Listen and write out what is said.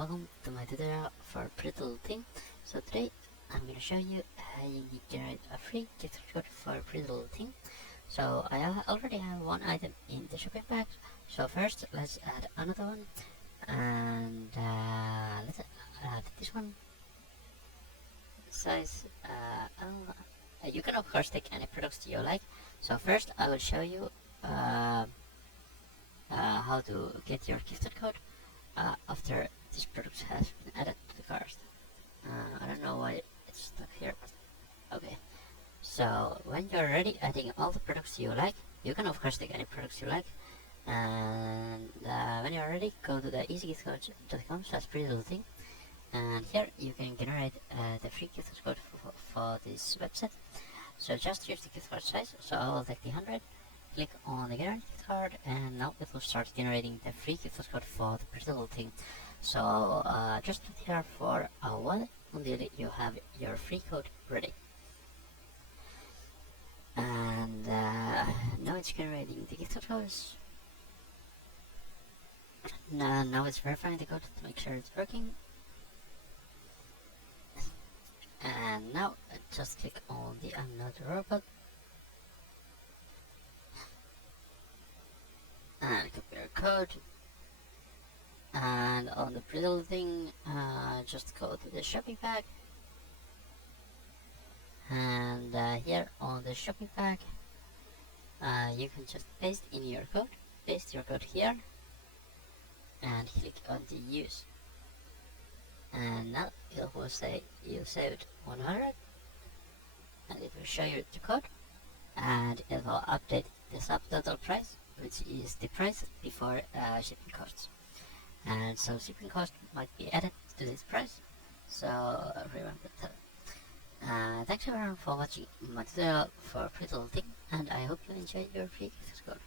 welcome to my tutorial for Pretty Little Thing. So today I'm going to show you how you generate a free gift code for Pretty Little Thing. So I already have one item in the shopping bag. So first let's add another one, and let's add this one. Size. You can of course take any products you like. So first I will show you how to get your gifted code after this product has been added to the cart. I don't know why it's stuck here, but okay. So when you're ready adding all the products you like, you can of course take any products you like, and when you're ready, go to the easygiftcode.com/prettylittleThing, and here you can generate the free gift code for this website. So just use the gift card size, so I will take the 100, click on the generate gift card, and now it will start generating the free gift code for the Pretty Little Thing. So just wait here for a while until you have your free code ready. And now it's generating the gift codes. Now it's verifying the code to make sure it's working. And now just click on the I'm not a robot and copy your code. And on the Pretty Little Thing, just go to the shopping bag, and here on the shopping bag, you can just paste in your code. Paste your code here, and click on the use. And now it will say you saved 100, and it will show you the code, and it will update the subtotal price, which is the price before shipping costs. And so shipping cost might be added to this price, so remember that. Thanks everyone for watching my tutorial for Pretty Little Thing, and I hope you enjoyed your free gift code.